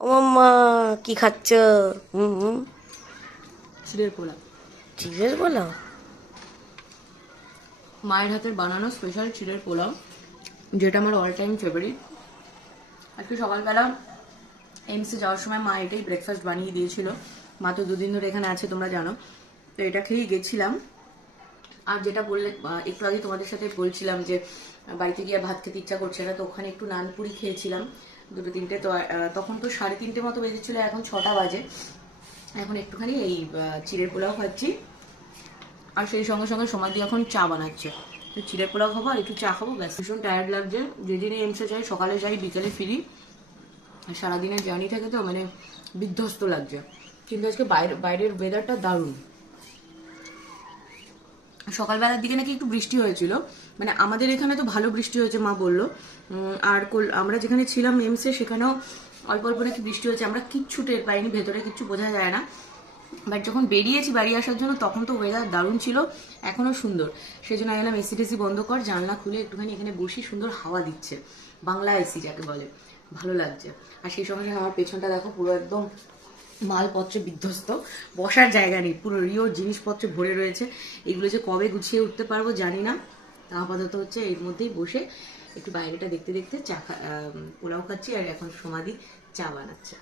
ও মাম্মা, কি খাচ্ছ? হুম হুম। চিড়ের পোলাও, চিড়ের পোলাও? মায়ের হাতের বানানো স্পেশাল চিড়ের পোলাও, যেটা আমার অল টাইম ফেভারিট। আজকে সকালবেলা এমসে যাওয়ার সময় মা এটাই ব্রেকফাস্ট বানিয়ে দিয়েছিল। মা তো দুদিন ধরে এখানে আছে, তোমরা জানো। তো এটা খেয়েই গেছিলাম। আর যেটা বললে, একটু আগে তোমাদের সাথে বলছিলাম যে বাড়িতে গিয়ে ভাত খেতে ইচ্ছা করছে না, তো ওখানে একটু নানপুরি খেয়েছিলাম দুটো তিনটে। তো তখন তো 3:30 মতো বেজেছিল, এখন 6টা বাজে। এখন একটুখানি এই চিড়ের পোলাও খাচ্ছি। আর সেই সঙ্গে সঙ্গে সমাধি এখন চা বানাচ্ছে। তো চিড়ের পোলাও খাবো আর একটু চা খাবো, ব্যাস। ভীষণ টায়ার্ড লাগছে। যেদিনই এমসে যাই, সকালে যাই বিকেলে ফিরি, সারাদিনের জার্নি থাকে তো মানে বিধ্বস্ত লাগছে। কিন্তু আজকে বাইরের ওয়েদারটা দারুণ। সকালবেলার দিকে নাকি একটু বৃষ্টি হয়েছিল, মানে আমাদের এখানে তো ভালো বৃষ্টি হয়েছে মা বললো। আর আমরা যেখানে ছিলাম এমসে, সেখানেও অল্প অল্প নাকি বৃষ্টি হয়েছে। আমরা কিচ্ছু টের পাইনি, ভেতরে কিচ্ছু বোঝা যায় না। বাট যখন বেরিয়েছি বাড়ি আসার জন্য, তখন তো ওয়েদার দারুণ ছিল, এখনো সুন্দর। সেই জন্য আমি এসি টেসি বন্ধ কর, জানলা খুলে একটুখানি এখানে বসি, সুন্দর হাওয়া দিচ্ছে, বাংলা এসি যাকে বলে, ভালো লাগছে। আর সেই সঙ্গে সঙ্গে আমার পেছনটা দেখো, পুরো একদম মালপত্রে বিধ্বস্ত, বসার জায়গা নেই, পুরো রিওর জিনিসপত্রে ভরে রয়েছে। এগুলো যে কবে গুছিয়ে উঠতে পারবো জানি না। তা আপাতত হচ্ছে এর মধ্যেই বসে একটু বাইরেটা দেখতে দেখতে পোলাও খাচ্ছি, আর এখন সমাধি চা বানাচ্ছে।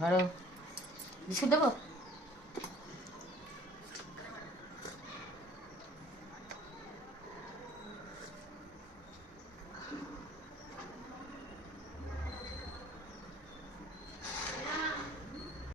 ধরো, বিস্কুট দেবো?